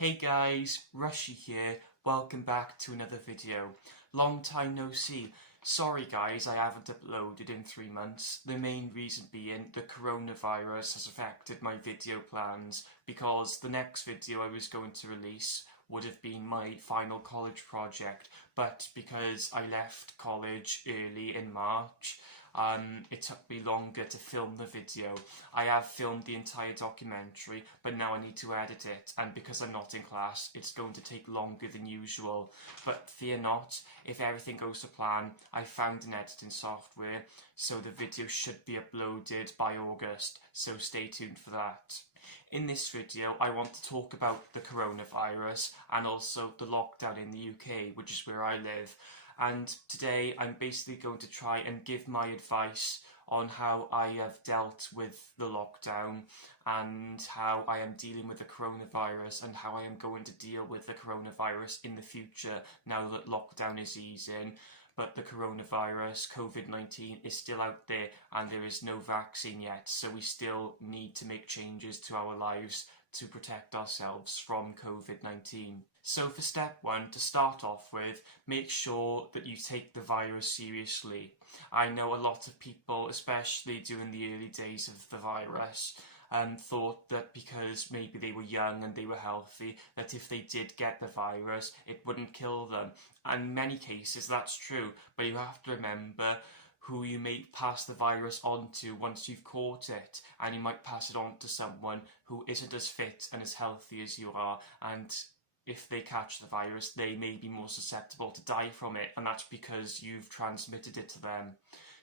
Hey guys, Rushy here. Welcome back to another video. Long time no see. Sorry guys, I haven't uploaded in 3 months. The main reason being the coronavirus has affected my video plans because the next video I was going to release would have been my final college project, but because I left college early in March, it took me longer to film the video. I have filmed the entire documentary, but now I need to edit it, and because I'm not in class, it's going to take longer than usual. But fear not, if everything goes to plan, I found an editing software, so the video should be uploaded by August, so stay tuned for that. In this video, I want to talk about the coronavirus and also the lockdown in the UK, which is where I live. And today I'm basically going to try and give my advice on how I have dealt with the lockdown and how I am dealing with the coronavirus and how I am going to deal with the coronavirus in the future now that lockdown is easing. But the coronavirus, COVID-19, is still out there and there is no vaccine yet, so we still need to make changes to our lives to protect ourselves from COVID-19. So for step 1, to start off with, make sure that you take the virus seriously. I know a lot of people, especially during the early days of the virus, thought that because maybe they were young and they were healthy, that if they did get the virus, it wouldn't kill them. And in many cases that's true, but you have to remember who you may pass the virus on to once you've caught it, and you might pass it on to someone who isn't as fit and as healthy as you are, and if they catch the virus, they may be more susceptible to die from it, and that's because you've transmitted it to them.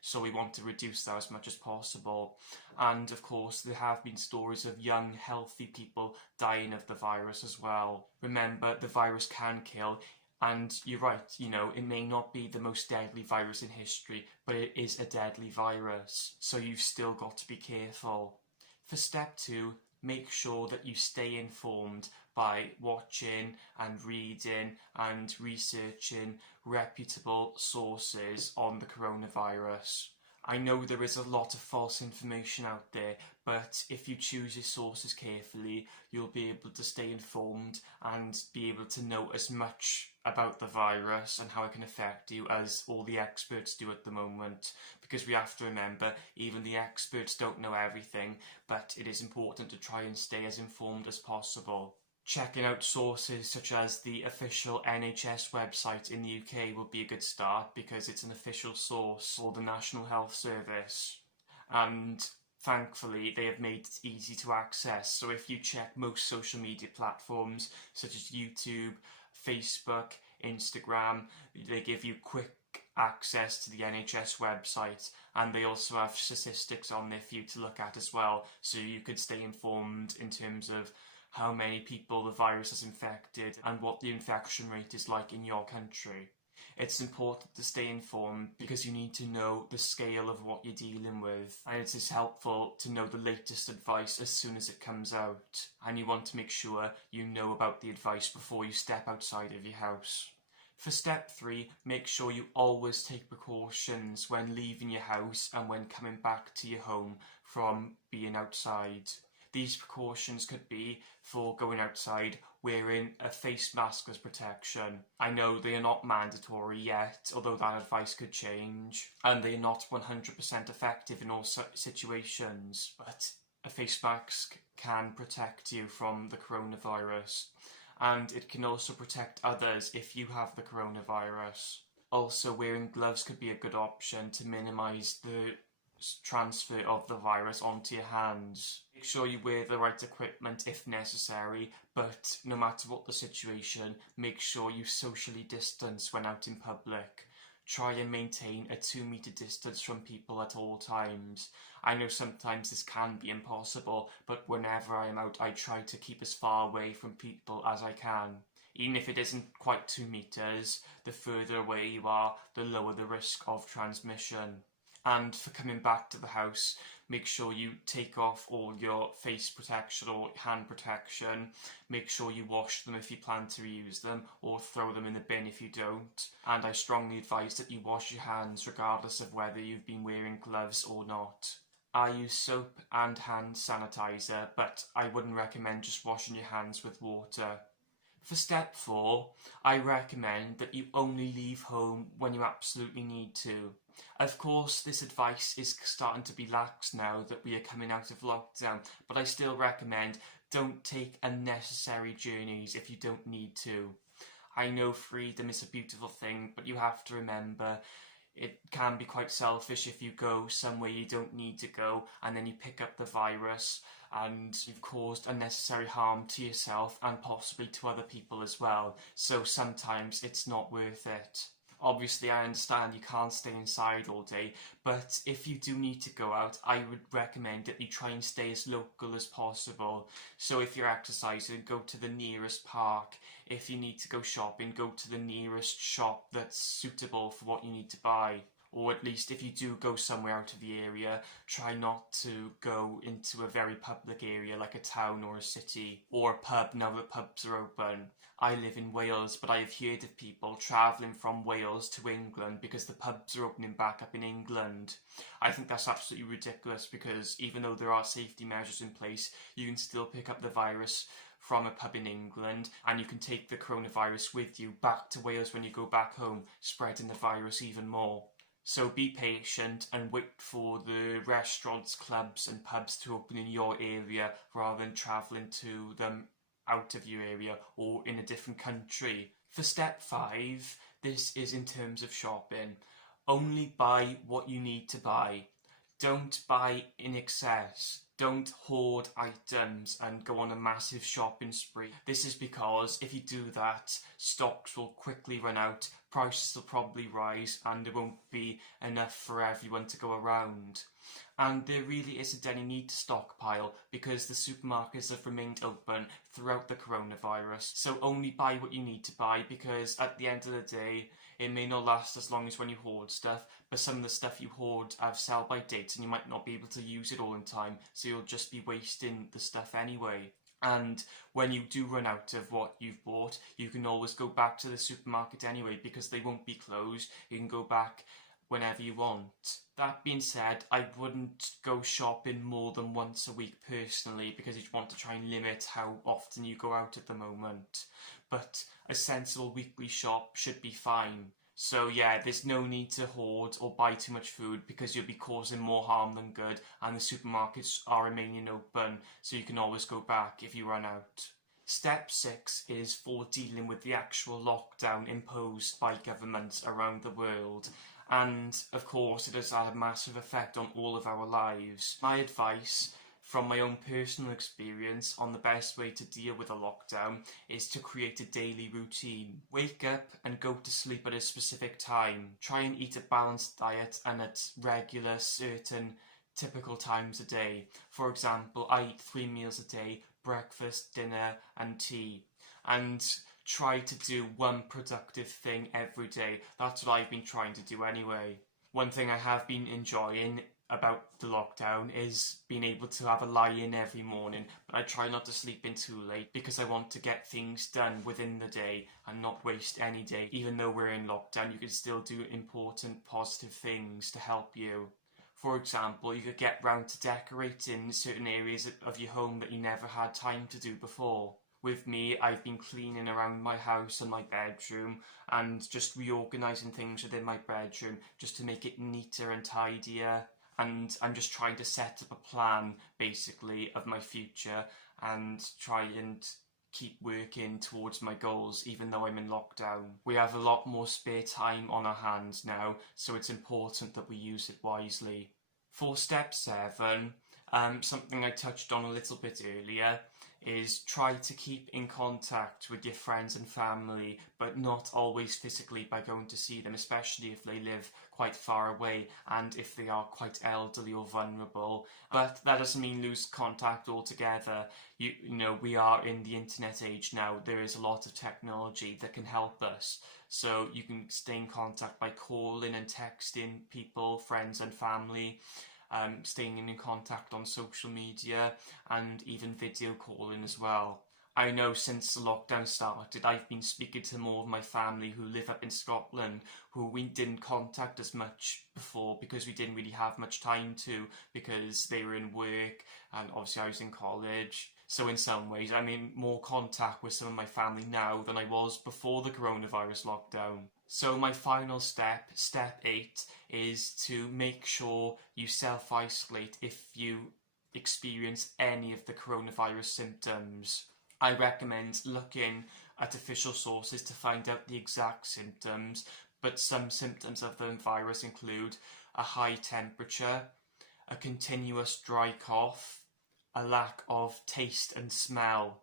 So we want to reduce that as much as possible. And of course, there have been stories of young, healthy people dying of the virus as well. Remember, the virus can kill. And you're right, it may not be the most deadly virus in history, but it is a deadly virus. So you've still got to be careful. For step 2, make sure that you stay informed by watching and reading and researching reputable sources on the coronavirus. I know there is a lot of false information out there, but if you choose your sources carefully, you'll be able to stay informed and be able to know as much about the virus and how it can affect you as all the experts do at the moment. Because we have to remember, even the experts don't know everything, but it is important to try and stay as informed as possible. Checking out sources such as the official NHS website in the UK will be a good start because it's an official source for the National Health Service. And thankfully, they have made it easy to access. So if you check most social media platforms such as YouTube, Facebook, Instagram, they give you quick access to the NHS website, and they also have statistics on there for you to look at as well, so you could stay informed in terms of how many people the virus has infected and what the infection rate is like in your country. It's important to stay informed because you need to know the scale of what you're dealing with, and it is helpful to know the latest advice as soon as it comes out, and you want to make sure you know about the advice before you step outside of your house. For step 3, make sure you always take precautions when leaving your house and when coming back to your home from being outside. These precautions could be for going outside wearing a face mask as protection. I know they are not mandatory yet, although that advice could change, and they are not 100% effective in all situations, but a face mask can protect you from the coronavirus, and it can also protect others if you have the coronavirus. Also, wearing gloves could be a good option to minimise the transfer of the virus onto your hands. Make sure you wear the right equipment if necessary, but no matter what the situation, make sure you socially distance when out in public. Try and maintain a 2-meter distance from people at all times. I know sometimes this can be impossible, but whenever I am out, I try to keep as far away from people as I can. Even if it isn't quite 2 meters, the further away you are, the lower the risk of transmission. And for coming back to the house, make sure you take off all your face protection or hand protection. Make sure you wash them if you plan to reuse them, or throw them in the bin if you don't. And I strongly advise that you wash your hands regardless of whether you've been wearing gloves or not. I use soap and hand sanitizer, but I wouldn't recommend just washing your hands with water. For step 4, I recommend that you only leave home when you absolutely need to. Of course, this advice is starting to be lax now that we are coming out of lockdown, but I still recommend don't take unnecessary journeys if you don't need to. I know freedom is a beautiful thing, but you have to remember it can be quite selfish if you go somewhere you don't need to go and then you pick up the virus and you've caused unnecessary harm to yourself and possibly to other people as well. So sometimes it's not worth it. Obviously, I understand you can't stay inside all day, but if you do need to go out, I would recommend that you try and stay as local as possible. So if you're exercising, go to the nearest park. If you need to go shopping, go to the nearest shop that's suitable for what you need to buy. Or at least if you do go somewhere out of the area, try not to go into a very public area like a town or a city or a pub now that pubs are open. I live in Wales, but I have heard of people travelling from Wales to England because the pubs are opening back up in England. I think that's absolutely ridiculous because even though there are safety measures in place, you can still pick up the virus from a pub in England and you can take the coronavirus with you back to Wales when you go back home, spreading the virus even more. So be patient and wait for the restaurants, clubs and pubs to open in your area rather than travelling to them out of your area or in a different country. For step 5, this is in terms of shopping. Only buy what you need to buy. Don't buy in excess. Don't hoard items and go on a massive shopping spree. This is because if you do that, stocks will quickly run out, prices will probably rise, and there won't be enough for everyone to go around. And there really isn't any need to stockpile because the supermarkets have remained open throughout the coronavirus. So only buy what you need to buy because at the end of the day, it may not last as long as when you hoard stuff, but some of the stuff you hoard have sell-by dates and you might not be able to use it all in time, so you'll just be wasting the stuff anyway. And when you do run out of what you've bought, you can always go back to the supermarket anyway because they won't be closed. You can go back whenever you want. That being said, I wouldn't go shopping more than once a week personally because you want to try and limit how often you go out at the moment. But a sensible weekly shop should be fine. So yeah, there's no need to hoard or buy too much food because you'll be causing more harm than good, and the supermarkets are remaining open, so you can always go back if you run out. Step 6 is for dealing with the actual lockdown imposed by governments around the world. And of course it has had a massive effect on all of our lives. My advice from my own personal experience on the best way to deal with a lockdown is to create a daily routine. Wake up and go to sleep at a specific time. Try and eat a balanced diet and at regular, certain, typical times a day. For example, I eat 3 meals a day: breakfast, dinner and tea. And try to do one productive thing every day. That's what I've been trying to do anyway. One thing I have been enjoying about the lockdown is being able to have a lie-in every morning, but I try not to sleep in too late because I want to get things done within the day and not waste any day. Even though we're in lockdown, you can still do important positive things to help you. For example, you could get round to decorating certain areas of your home that you never had time to do before. With me, I've been cleaning around my house and my bedroom and just reorganising things within my bedroom just to make it neater and tidier. And I'm just trying to set up a plan, basically, of my future and try and keep working towards my goals even though I'm in lockdown. We have a lot more spare time on our hands now, so it's important that we use it wisely. For step 7, something I touched on a little bit earlier, is try to keep in contact with your friends and family, but not always physically by going to see them, especially if they live quite far away and if they are quite elderly or vulnerable. But that doesn't mean lose contact altogether. You know, we are in the internet age now. There is a lot of technology that can help us. So you can stay in contact by calling and texting people, friends and family. Staying in contact on social media and even video calling as well. I know since the lockdown started, I've been speaking to more of my family who live up in Scotland, who we didn't contact as much before because we didn't really have much time to, because they were in work and obviously I was in college. So in some ways, I'm in more contact with some of my family now than I was before the coronavirus lockdown. So my final step, step 8, is to make sure you self-isolate if you experience any of the coronavirus symptoms. I recommend looking at official sources to find out the exact symptoms, but some symptoms of the virus include a high temperature, a continuous dry cough, a lack of taste and smell.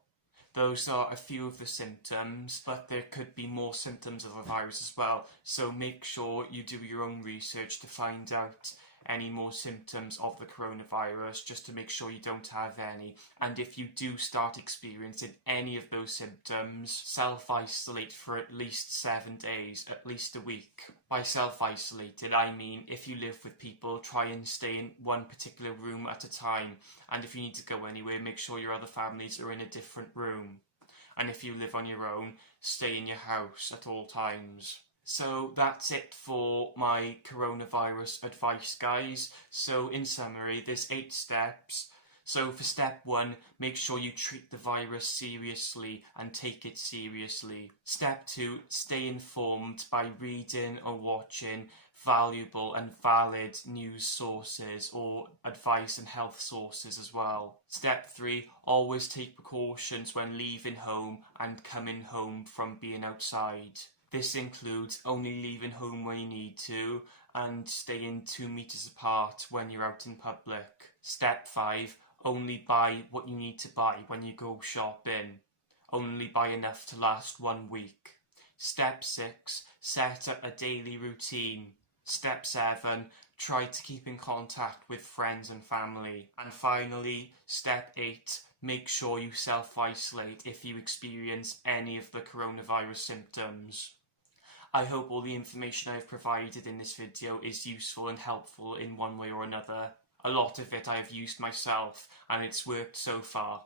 Those are a few of the symptoms, but there could be more symptoms of the virus as well. So make sure you do your own research to find out any more symptoms of the coronavirus, just to make sure you don't have any. And if you do start experiencing any of those symptoms, self-isolate for at least 7 days, at least a week. By self-isolated, I mean if you live with people, try and stay in one particular room at a time. And if you need to go anywhere, make sure your other families are in a different room. And if you live on your own, stay in your house at all times. So that's it for my coronavirus advice, guys. So in summary, there's 8 steps. So for step 1, make sure you treat the virus seriously and take it seriously. Step 2, stay informed by reading or watching valuable and valid news sources or advice and health sources as well. Step 3, always take precautions when leaving home and coming home from being outside. This includes only leaving home when you need to and staying 2 meters apart when you're out in public. Step 5, only buy what you need to buy when you go shopping. Only buy enough to last 1 week. Step 6, set up a daily routine. Step 7, try to keep in contact with friends and family. And finally, step 8, make sure you self-isolate if you experience any of the coronavirus symptoms. I hope all the information I've provided in this video is useful and helpful in one way or another. A lot of it I have used myself and it's worked so far.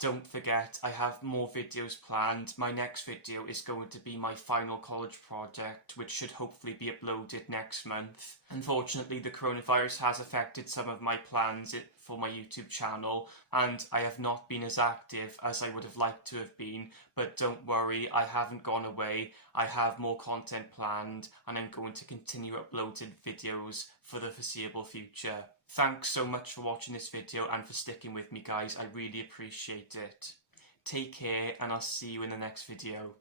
Don't forget, I have more videos planned. My next video is going to be my final college project, which should hopefully be uploaded next month. Unfortunately, the coronavirus has affected some of my plans for my YouTube channel, and I have not been as active as I would have liked to have been, but don't worry, I haven't gone away. I have more content planned, and I'm going to continue uploading videos for the foreseeable future. Thanks so much for watching this video and for sticking with me, guys. I really appreciate it. Take care, and I'll see you in the next video.